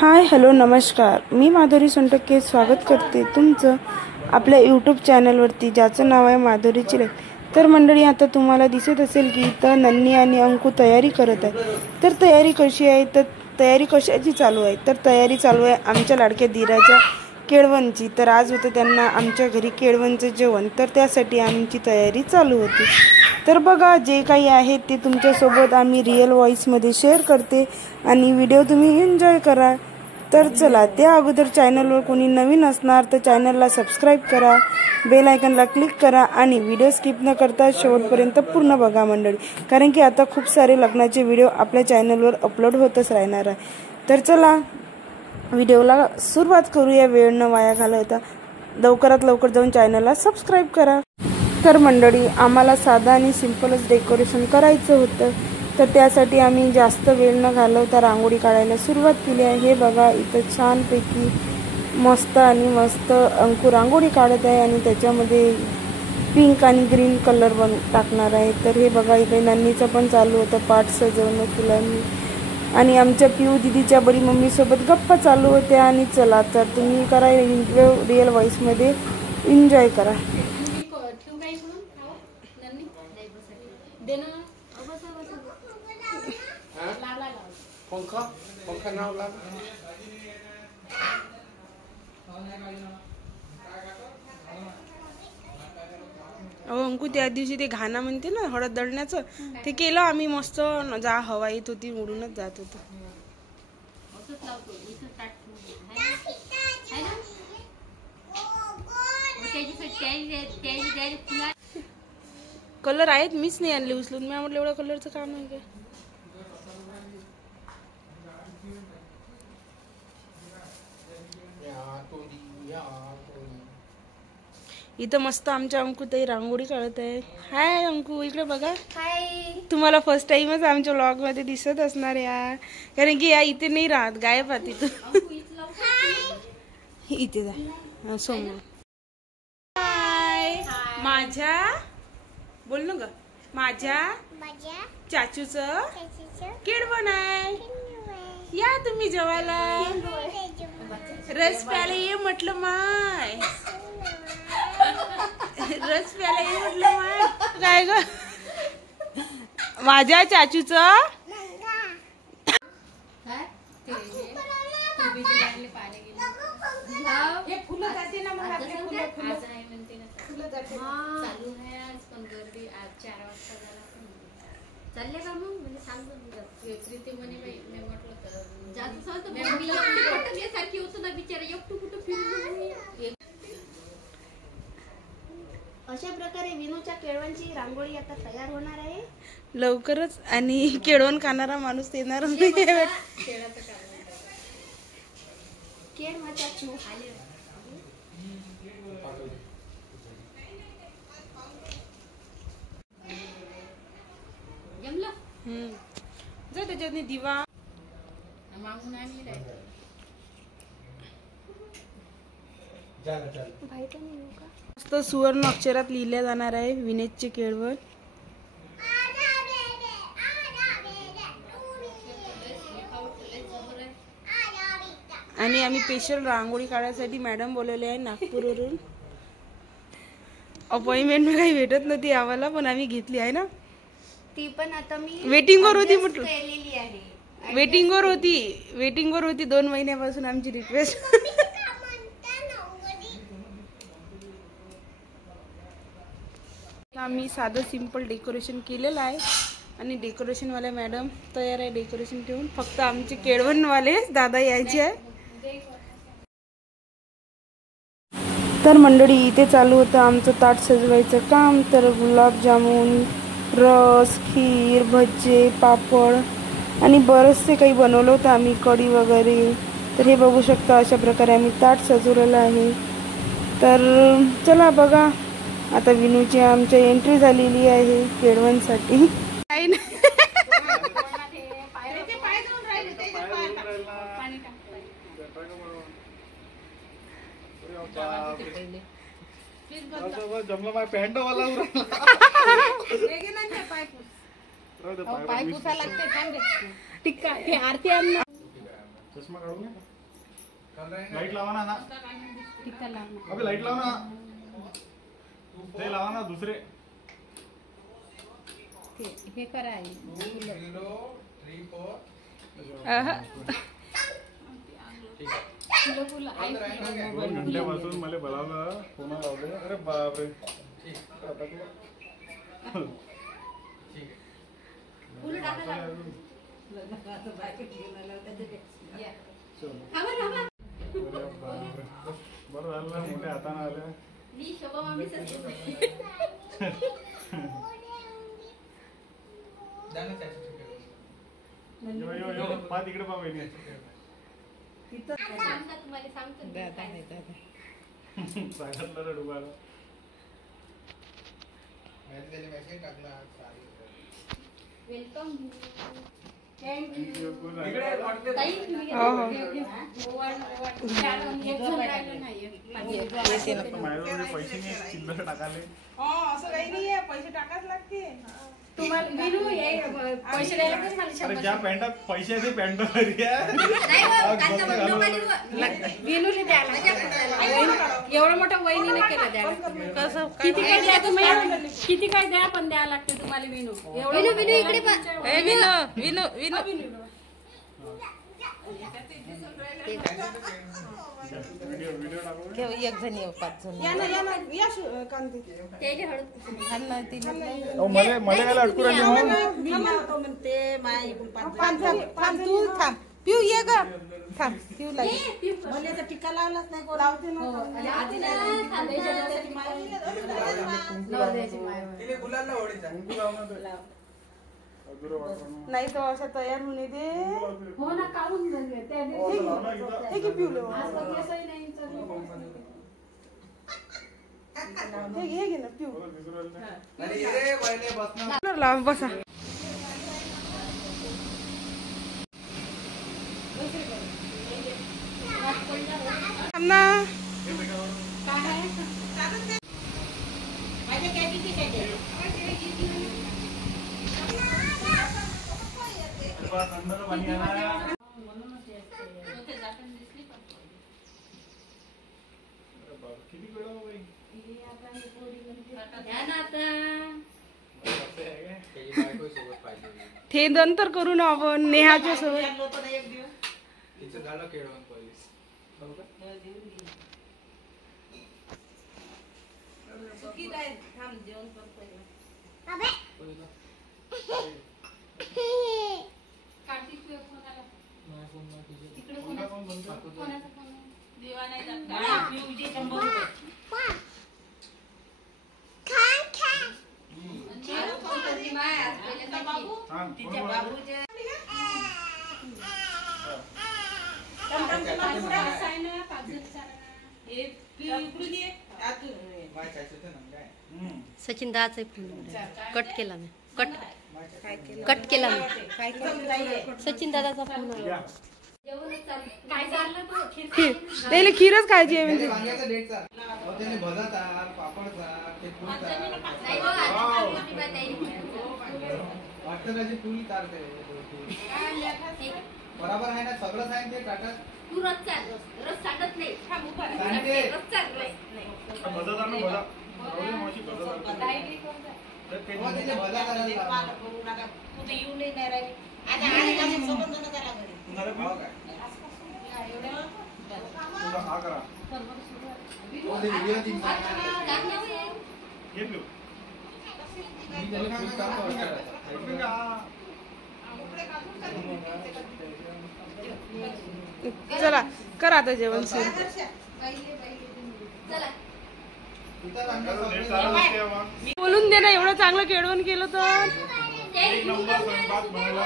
Hi hello नमस्कार, मी माधुरी सोनटक्के स्वागत करते तुमचं आपल्या यूट्यूब चॅनलवरती, ज्याचं नाव आहे माधुरी चिलेट. तर मंडळी, आता तुम्हाला दिसत असेल की इथं नन्नी आणि अंकू तयारी करत आहे. तर तयारी कशी आहे, तर तयारी कशाची चालू आहे, तर तयारी चालू आहे आमच्या लाडक्या धीराच्या केळवणची. तर आज होतं त्यांना आमच्या घरी केळवणचं जेवण, तर त्यासाठी आमची तयारी चालू होती. तर बघा, जे काही आहे ते तुमच्यासोबत आम्ही रिअल व्हॉइसमध्ये शेअर करते आणि व्हिडिओ तुम्ही एन्जॉय करा. तर चला, त्या अगोदर चॅनलवर कोणी नवीन असणार तर चॅनलला सबस्क्राईब करा, बेल आयकॉनला क्लिक करा आणि व्हिडिओ स्किप न करता शेवटपर्यंत पूर्ण बघा मंडळी, कारण की आता खूप सारे लग्नाचे व्हिडिओ आपल्या चॅनलवर अपलोड होतच राहणार आहे. तर चला, व्हिडिओला सुरुवात करूया वेळ न वाया घालवता. लवकरात लवकर जाऊन चॅनलला सबस्क्राईब करा. तर मंडळी, आम्हाला साधा आणि सिंपलच डेकोरेशन करायचं होतं, तर त्यासाठी आम्ही जास्त वेळ न घालवता रांगोळी काढायला सुरुवात केली आहे. हे बघा, इथं छानपैकी मस्त अंकू रांगोळी काढत आहे आणि त्याच्यामध्ये पिंक आणि ग्रीन कलर टाकणार आहे. तर हे बघा, इकडे नन्नीचं पण चालू होतं पाठ सजवणं फुलांनी आणि आमच्या पिऊ दिदीच्या बडी मम्मीसोबत गप्पा चालू होत्या. आणि चला, तर तुम्ही करा रिअल व्हॉइसमध्ये एन्जॉय करा. पंखा नाव लाग. अंकू, त्या दिवशी ते घाणा म्हणते ना हळद दळण्याचं, ते केलं आम्ही मस्त. जा हवा येत होती, उडूनच जात होतं. कलर आहेत, मीच नाही आणले उचलून. मी म्हटलं एवढं कलरचं काम आहे का. इथं मस्त आमच्या अंकू ताई रांगोळी काढत आहे. हाय अंकू, इकडे बघा. हाय. तुम्हाला फर्स्ट टाइमच आमच्या व्लॉग मध्ये दिसत असणार यार, कारण की या इथे नाही राहत, गायब आहात इथं. इथे जा समोर. हाय, माझ्या बोल ना ग, माझ्या चाचूचं केळवण आहे, या तुम्ही जेवायला. रस प्यायला ये म्हटलं माय, रस प्यायला ये म्हटलं माय. काय ग, माझ्या चाचूचं फुलं जाते ना, मग आपले फुलं चालू आहे आज, पण गर्दी आज 4 वाजता चालले का मग, म्हणजे सांगतो प्रीती म्हणे बाई. मी म्हटलं तर जास्त सारखी होतो ना बिचारा, एकटू कुठं फिरून. अशा प्रकारे विनूच्या केळवणची रांगोळी आता तयार होणार आहे लवकरच. आणि केळवण खाणारा माणूस येणार नाही. केळ माझा चू आले जमलं. जा त्याच्यात दिवा मागून आणलेला आहे. मस्त सुवर्ण अक्षरात लिहिल्या जाणार आहे विनेशचे केळवण. आणि आम्ही स्पेशल रांगोळी काढायसाठी मॅडम बोलवले आहे नागपूरवरून. अपॉइंटमेंट काही भेटत नव्हती आम्हाला, पण आम्ही घेतली आहे ना. ती पण आता मी वेटिंगवर होती म्हटलं. वेटिंगवर होती 2 महिन्यापासून आमची रिक्वेस्ट. आम्ही साधं सिंपल डेकोरेशन केलेलं आहे आणि डेकोरेशनवाल्या मॅडम तयार आहे डेकोरेशन ठेवून. फक्त आमचे केळवणवाले दादा यायचे आहे. तर मंडळी, इथे चालू होतं आमचं ताट सजवायचं काम. तर गुलाबजामुन, रस, खीर, भजे, पापड आणि बरंचसे काही बनवलं होतं आम्ही, कढी वगैरे. तर हे बघू शकता, अशा प्रकारे आम्ही ताट सजवलेलं आहे. तर चला बघा, आता विनूची आमच्या एंट्री झालेली आहे केळवणसाठी. काही नाही, पाय पुसा लागते टिक्का. आरती चष्मा काढू लाईट लावा ना टिक्का लावणार अबे लाईट लाव ना ते लावा ना दुसरे हे करा आहे फुलं आहे 2 घंट्यापासून मला बोलावलं फोन लावले अरे बापरे फुलं टाका बरं झालं ना मोठ्या हाताने आल्या मी शोभा मामीच असते यो पा तिकडे पा बहिणी तुम्हाला सांगतो सांगितलं रे डुबाला वेलकम पैसे चिल्लर टाकाले असं काही नाहीये पैसे टाकाच लागते तुम्हाला विनू पैसे द्यायला तर मला अरे 100 ज्या पॅन्टात पैसे आहे ते पॅन्ट विनूला द्यायला एवढं मोठं वहिनीने केलं द्यायला किती काय द्या तुम्ही किती काय द्या पण द्यायला लागते तुम्हाला विनू विनू विनू इकडे विनू विनू विनू एक जण 5 जण मला काय अडकू राहिली पिऊ ये ग थांब पिऊ लागेल टिक्का लावलाच नाही लावते नाही तर अशा तयार होणे दे हो ना काढून त्या हे की पिवलं हे घे ना पिऊ लाव बसा ना ते नंतर करू ना आपण नेहाच्या सोबत सचिन दादाचा फोन कट केला मी कट केला मी सचिन दादाचा फोन काय झालं त्याला खीरच खायची आहे म्हणजे बरोबर आहे ना सगळं सांग ते टाटा तू रस सांगत नाही चला करा आता जेवण सुरू बोलून दे ना एवढं चांगलं केळवण केलं तर एक नंबर स्वयंपाक बनवला.